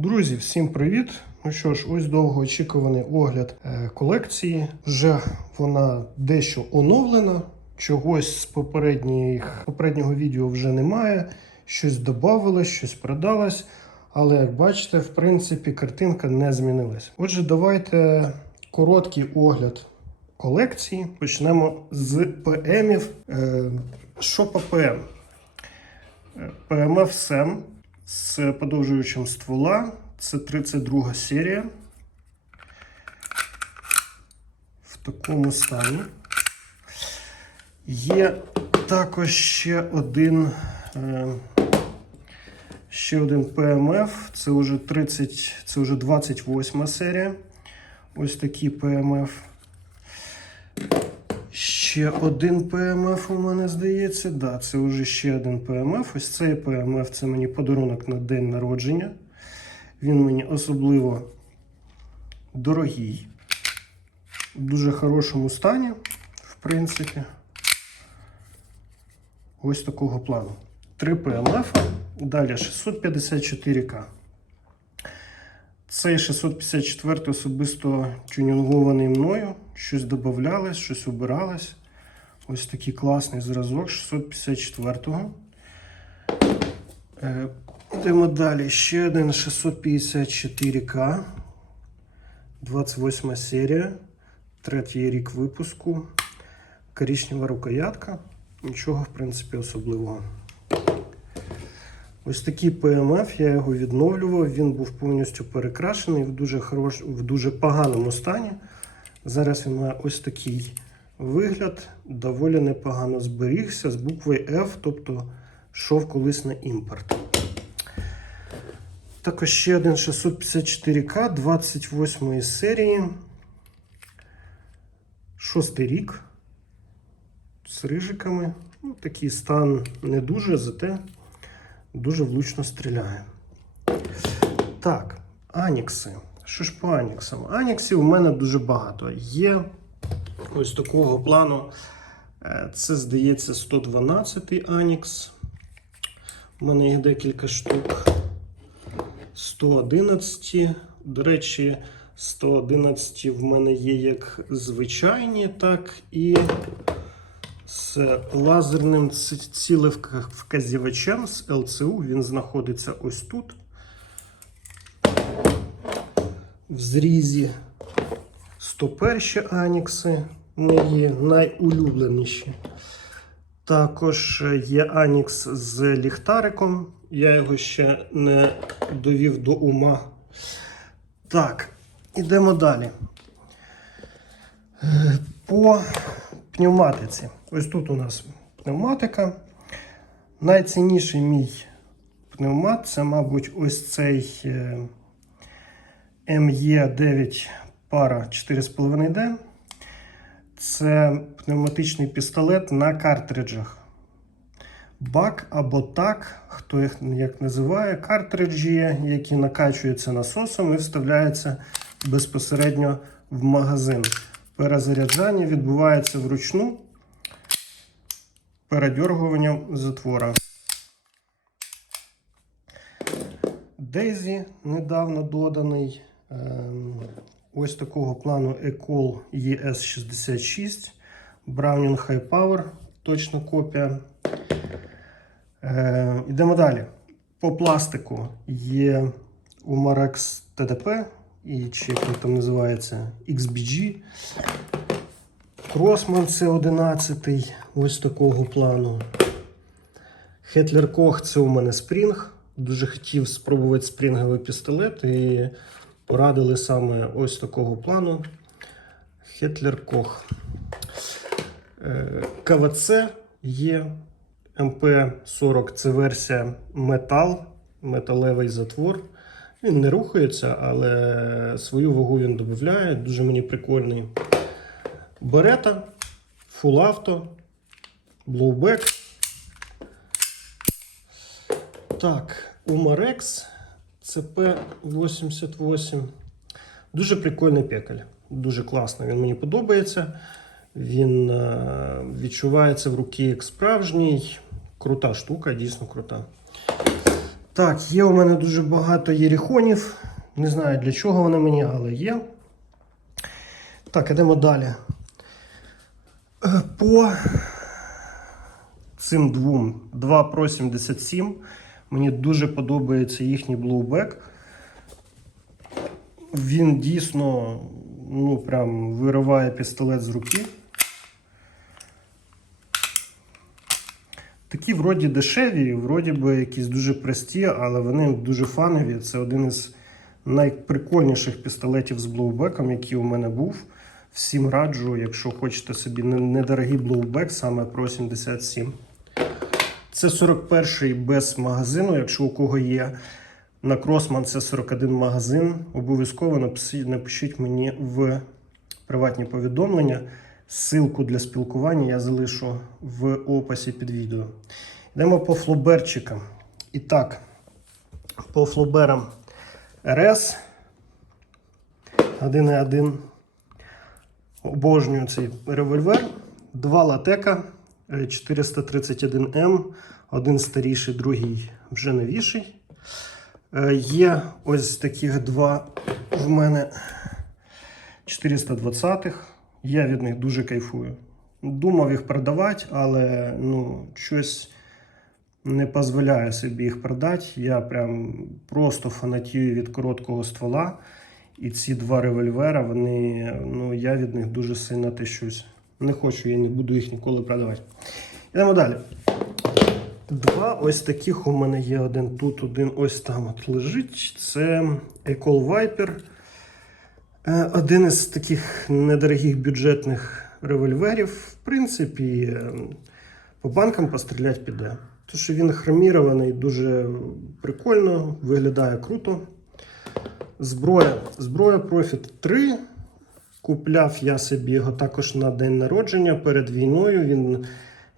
Друзі, всім привіт! Ну що ж, ось довгоочікуваний огляд е, колекції. Вже вона дещо оновлена. Чогось з попередніх, попереднього відео вже немає. Щось додавалось, щось продалось. Але як бачите, в принципі, картинка не змінилась. Отже, давайте короткий огляд колекції. Почнемо з ПМів. Е, Що по ПМ? ПМФ СЕМ з подовжуючим ствола. Це 32 серія. В такому стані. Є також ще один. е, Ще один ПМФ. Це вже 30, це вже 28 серія. Ось такий ПМФ. Ще один ПМФ у мене здається. Да, це вже ще один ПМФ. Ось цей ПМФ це мені подарунок на день народження. Він мені особливо дорогий. В дуже хорошому стані, в принципі. Ось такого плану. 3 ПМФ. Далі 654К. Цей 654 особисто тюнінгований мною. Щось додавалось, щось убиралось. Ось такий класний зразок 654-го. Е, Йдемо далі. Ще один 654К. 28 серія. Третій рік випуску. Коричнева рукоятка. Нічого, в принципі, особливого. Ось такий ПМФ, я його відновлював. Він був повністю перекрашений в дуже хорош... в дуже поганому стані. Зараз він має ось такий вигляд, доволі непогано зберігся з буквою F, тобто йшов колись на імпорт. Також ще один 654К 28 серії. Шостий рік. З рижиками. Ну, такий стан не дуже, зате дуже влучно стріляє. Так, анікси. Що ж по аніксам? Аніксів у мене дуже багато. Є ось такого плану. Е, Це, здається, 112 Анікс. У мене їх декілька штук. 111. До речі, 111 в мене є як звичайні, так і з лазерним цілевказівачем з ЛЦУ. Він знаходиться ось тут. В зрізі 101 анікси мої найулюбленіші. Також є анікс з ліхтариком. Я його ще не довів до ума. Так, ідемо далі. Е, По пневматиці. Ось тут у нас пневматика. Найцінніший мій пневмат це, мабуть, ось цей е, ME9 пара 4,5D. Це пневматичний пістолет на картриджах. Бак або так, хто їх як називає, картриджі, які накачуються насосом і вставляються безпосередньо в магазин. Перезаряджання відбувається вручну передергуванням затвора. Дейзі недавно доданий. Ось такого плану Ecol ES66. Browning High Power, точно копія. Е, Йдемо далі. По пластику є Umarex TDP, і чи як він там називається XBG. Кросман це 11 ось такого плану. Хетлер Кох це у мене спрінг. Дуже хотів спробувати спрінговий пістолет і порадили саме ось такого плану. Хетлер Кох. Е, КВЦ є МП-40 це версія метал, металевий затвор. Він не рухається, але свою вагу він додає. Дуже мені прикольний. Берета, Auto, Blowback. Так, Umarex CP88. Дуже прикольний пекаль. Дуже класно. Він мені подобається. Він е, відчувається в руці як справжній. Крута штука, дійсно крута. Так, є у мене дуже багато єріхонів. Не знаю для чого вони мені, але є. Так, ідемо далі. Е, По цим двом 2 Pro 77 мені дуже подобається їхній блоубек. Він дійсно ну, прям вириває пістолет з руки. Такі вроді дешеві, вроді би якісь дуже прості, але вони дуже фанові. Це один із найприкольніших пістолетів з блоубеком, який у мене був. Всім раджу, якщо хочете собі не- недорогий блоубек, саме Pro 77. Це 41-й без магазину, якщо у кого є. На Кросман це 41 магазин. Обов'язково напишіть, мені в приватні повідомлення. Ссылку для спілкування я залишу в описі під відео. Йдемо по флоберчикам. І так, по флоберам РС 1.1. Обожнюю цей револьвер. Два латека 431М. Один старіший, другий вже новіший. Е, Є ось таких два в мене 420-х. Я від них дуже кайфую. Думав їх продавати, але ну, щось не дозволяє собі їх продати. Я прям просто фанатію від короткого ствола. І ці два револьвера, вони, ну, я від них дуже сильно тищусь. Не хочу, я не буду їх ніколи продавати. Йдемо далі. Два ось таких у мене є один тут, один ось там от лежить. Це Ecol Viper. Е, Один із таких недорогих бюджетних револьверів. В принципі, по банкам постріляти піде. Тому що він хромірований, дуже прикольно, виглядає круто. Зброя. Зброя Profit 3. Купляв я собі його також на день народження перед війною. Він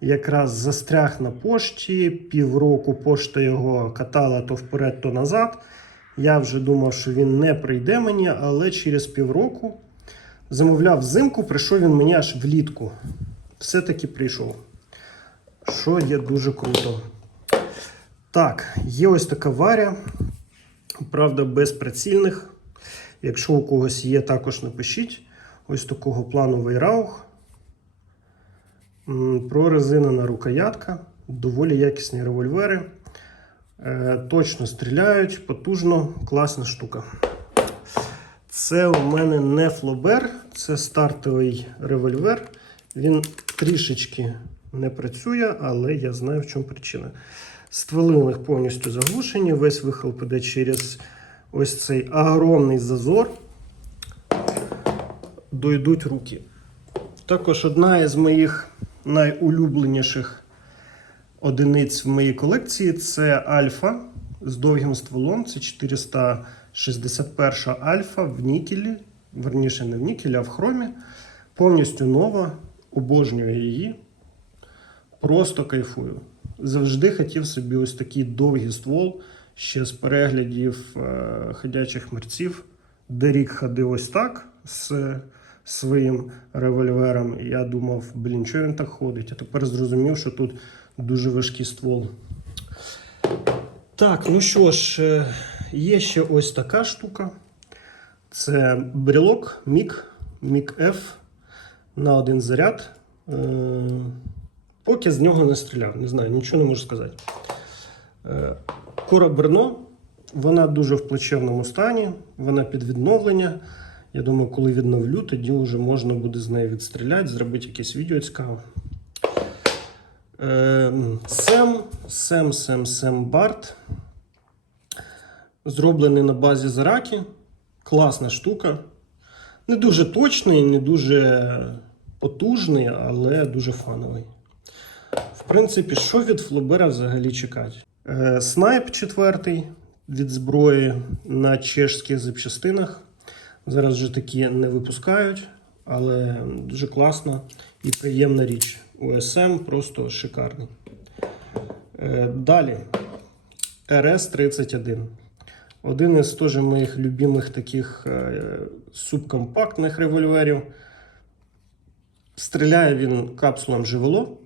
якраз застряг на пошті. Півроку пошта його катала то вперед, то назад. Я вже думав, що він не прийде мені, але через півроку замовляв взимку, прийшов він мені аж влітку. Все-таки прийшов. Що є дуже круто. Так, є ось така варя. Правда, без прицільних. Якщо у когось є, також напишіть. Ось такого плану вейраух. М, Прорезинена рукоятка. Доволі якісні револьвери. Е, Точно стріляють, потужно, класна штука. Це у мене не флобер, це стартовий револьвер. Він трішечки не працює, але я знаю, в чому причина. Стволи у них повністю заглушені, весь вихлоп іде через ось цей огромний зазор. Дойдуть руки. Також одна із моїх найулюбленіших одиниць в моїй колекції це Альфа з довгим стволом. Це 461 Альфа в нікелі. Верніше, не в нікелі, а в хромі. Повністю нова. Обожнюю її. Просто кайфую. Завжди хотів собі ось такий довгий ствол ще з переглядів е, ходячих мерців, де рік ходив ось так з своїм револьвером. І я думав, блін, що він так ходить? А тепер зрозумів, що тут дуже важкий ствол. Так, ну що ж, е, є ще ось така штука. Це брелок Мік, Мік F на один заряд. Е, Поки з нього не стріляв, не знаю, нічого не можу сказати. Е, Кора Берно, вона дуже в плачевному стані, вона під відновлення. Я думаю, коли відновлю, тоді вже можна буде з нею відстріляти, зробити якесь відео цікаве. Е, Сем, Сем, Сем, Сем Барт. Зроблений на базі Зараки. Класна штука. Не дуже точний, не дуже потужний, але дуже фановий. В принципі, що від Флобера взагалі чекати? Е, Снайп четвертий від зброї на чешських запчастинах. Зараз вже такі не випускають, але дуже класна і приємна річ. УСМ просто шикарний. Е, Далі РС-31. Один із теж моїх любимих таких е, субкомпактних револьверів. Стріляє він капсулом живело.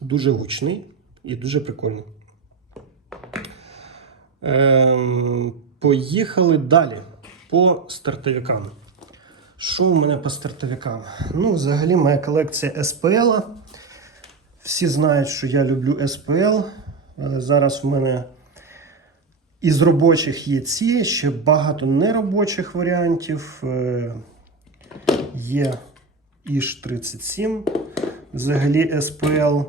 Дуже гучний і дуже прикольний. Ем, поїхали далі по стартовикам. Що в мене по стартовикам? Ну, взагалі, моя колекція SPL. Всі знають, що я люблю SPL. Е, Зараз в мене із робочих є ці, ще багато неробочих варіантів. Е, Є іж 37. Взагалі SPL.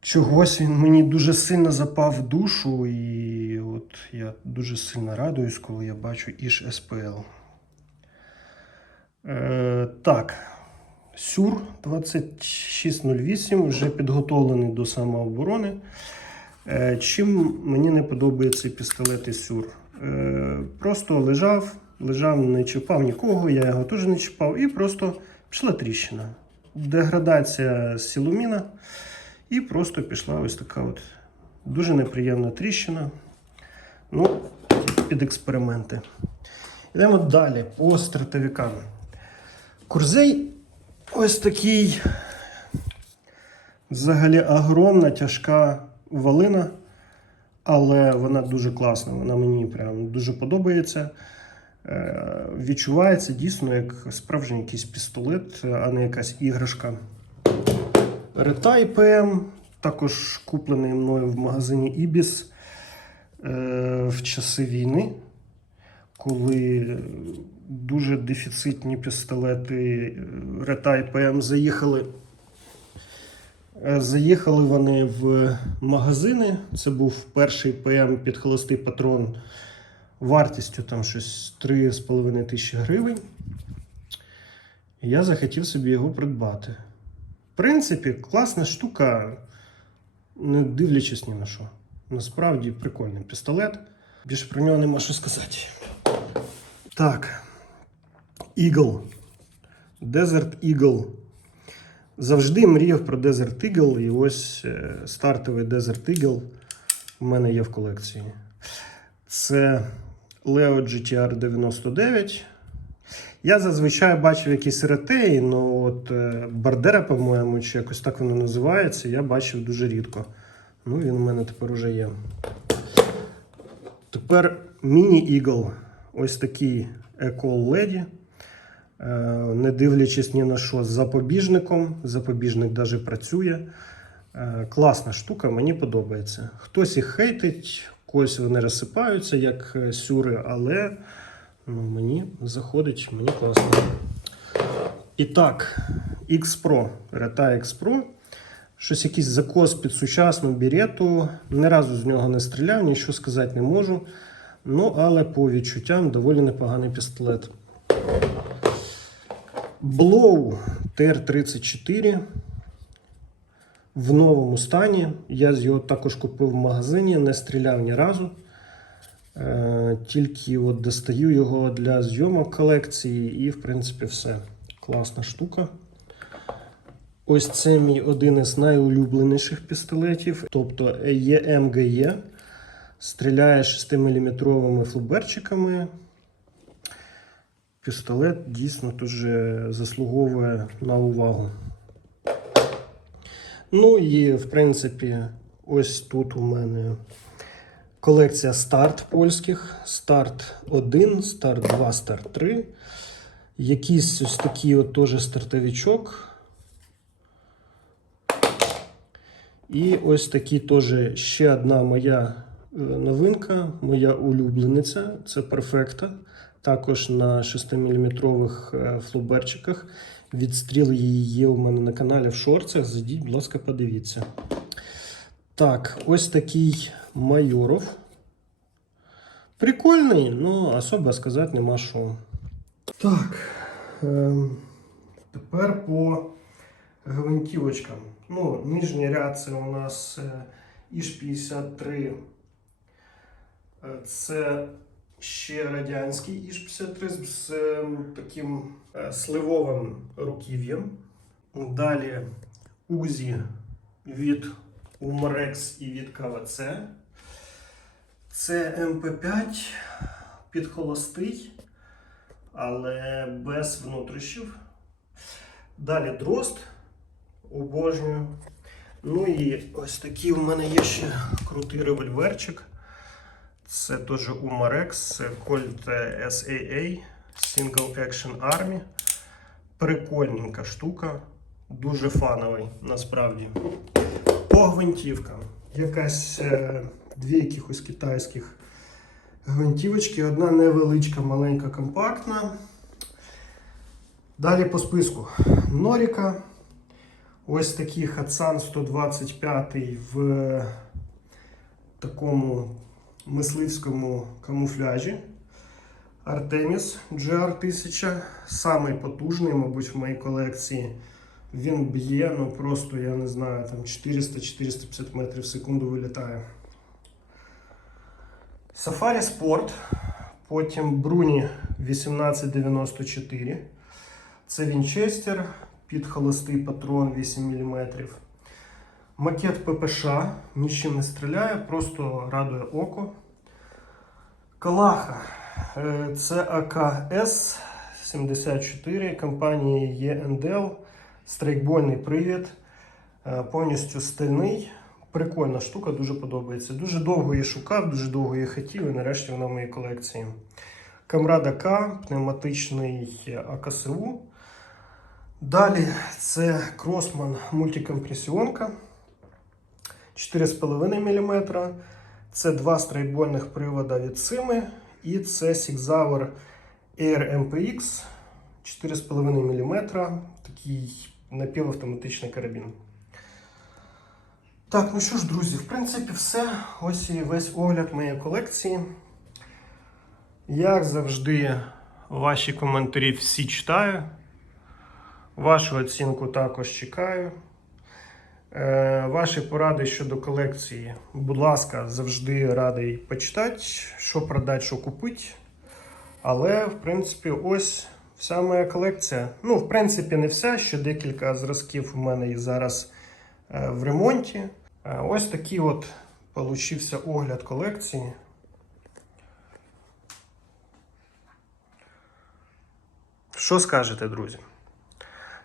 Чогось він мені дуже сильно запав в душу, і от я дуже сильно радуюсь, коли я бачу іж SPL. Е, так, Сюр 2608 вже підготовлений до самооборони. Е, чим мені не подобається пістолет із Сюр? Е, просто лежав, лежав, не чіпав нікого, я його теж не чіпав, і просто пішла тріщина. Деградація силуміна. І просто пішла ось така от дуже неприємна тріщина. Ну, під експерименти. Йдемо далі по стартовикам. Курзей ось такий взагалі огромна, тяжка валина, але вона дуже класна. Вона мені прям дуже подобається. Е, Відчувається дійсно як справжній якийсь пістолет, а не якась іграшка. Ретай ПМ, також куплений мною в магазині е, в часи війни, коли дуже дефіцитні пістолети Ретай ПМ заїхали. Е, Заїхали вони в магазини. Це був перший ПМ під холостий патрон вартістю там щось 3,5 тисячі гривень. Я захотів собі його придбати. В принципі, класна штука, не дивлячись ні на що. Насправді прикольний пістолет. Більше про нього нема що сказати. Так. Eagle. Desert Eagle. Завжди мріяв про Desert Eagle, і ось е, стартовий Desert Eagle в мене є в колекції. Це Leo GTR 99. Я зазвичай бачив якісь ретеї, але от е, Бардера, по-моєму, чи якось так воно називається, я бачив дуже рідко. Ну, він у мене тепер уже є. Тепер міні-ігл. Ось такий Eco Lady. Е, Не дивлячись ні на що з запобіжником. Запобіжник навіть працює. Е, Класна штука, мені подобається. Хтось їх хейтить, когось вони розсипаються, як е, сюри, але ну, мені заходить, мені класно. І так, X Pro, Reta X Pro. Щось якийсь закос під сучасну берету. Ні разу з нього не стріляв, нічого сказати не можу. Ну, але по відчуттям доволі непоганий пістолет. Blow TR-34 в новому стані. Я його також купив в магазині, не стріляв ні разу. Е, Тільки от достаю його для зйомок колекції, і, в принципі, все. Класна штука. Ось це мій один із найулюбленіших пістолетів, тобто EMGE. Стріляє 6-мм флуберчиками. Пістолет дійсно дуже заслуговує на увагу. Ну і, в принципі, ось тут у мене колекція старт польських. Старт 1, старт 2, старт 3. Якийсь ось такий от теж стартовичок. І ось такий теж ще одна моя е, новинка, моя улюблениця. Це перфекта. Також на 6-мм флуберчиках. Відстріл її є у мене на каналі в шорцах. Зайдіть, будь ласка, подивіться. Так, ось такий майоров. Прикольний, але особо сказати нема що. Так. ем, тепер по гвинтівочкам. Ну, нижній ряд це у нас е, Іж-53. Е, Це ще радянський Іж-53 з е, таким сливовим руків'ям. Далі УЗІ від Умрекс і від КВЦ. Це МП5 під холостий, але без внутрішнів. Далі дрозд. Обожнюю. Ну і ось такий у мене є ще крутий револьверчик. Це теж Umarex, це Colt SAA Single Action Army. Прикольненька штука, дуже фановий насправді. По гвинтівкам. Якась е, дві якихось китайських гвинтівочки. Одна невеличка, маленька, компактна. Далі по списку. Норіка. Ось такий Хатсан 125 в такому мисливському камуфляжі. Артеміс GR1000. Самий потужний, мабуть, в моїй колекції. Він б'є, ну просто, я не знаю, там 400-450 метрів в секунду вилітає. Safari Sport. Потім Бруні 1894. Це Вінчестер під холостий патрон 8 мм. Макет ППШ нічим не стріляє, просто радує око. Калаха. Е, Це АКС 74 компанії ЄНДЛ. Страйкбольний привід. Е, Повністю стальний. Прикольна штука, дуже подобається. Дуже довго її шукав, дуже довго її хотів, і нарешті вона в моїй колекції. Камрада К, пневматичний АКСУ. Далі це Кросман мультикомпресіонка 4,5 мм. Це два страйкбольних привода від Сими. І це Sigzauer Air MPX 4,5 мм. Такий напівавтоматичний карабін. Так, ну що ж, друзі, в принципі, все. Ось і весь огляд моєї колекції. Як завжди, ваші коментарі всі читаю. Вашу оцінку також чекаю. Е, ваші поради щодо колекції, будь ласка, завжди радий почитати, що продати, що купити. Але, в принципі, ось вся моя колекція. Ну, в принципі, не вся, ще декілька зразків у мене і зараз е, в ремонті. Е, ось такий от получився огляд колекції. Що скажете, друзі?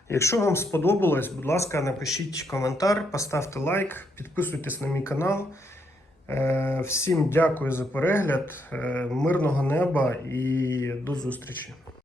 Якщо вам сподобалось, будь ласка, напишіть коментар, поставте лайк, підписуйтесь на мій канал. Е, Всім дякую за перегляд, е, мирного неба і до зустрічі!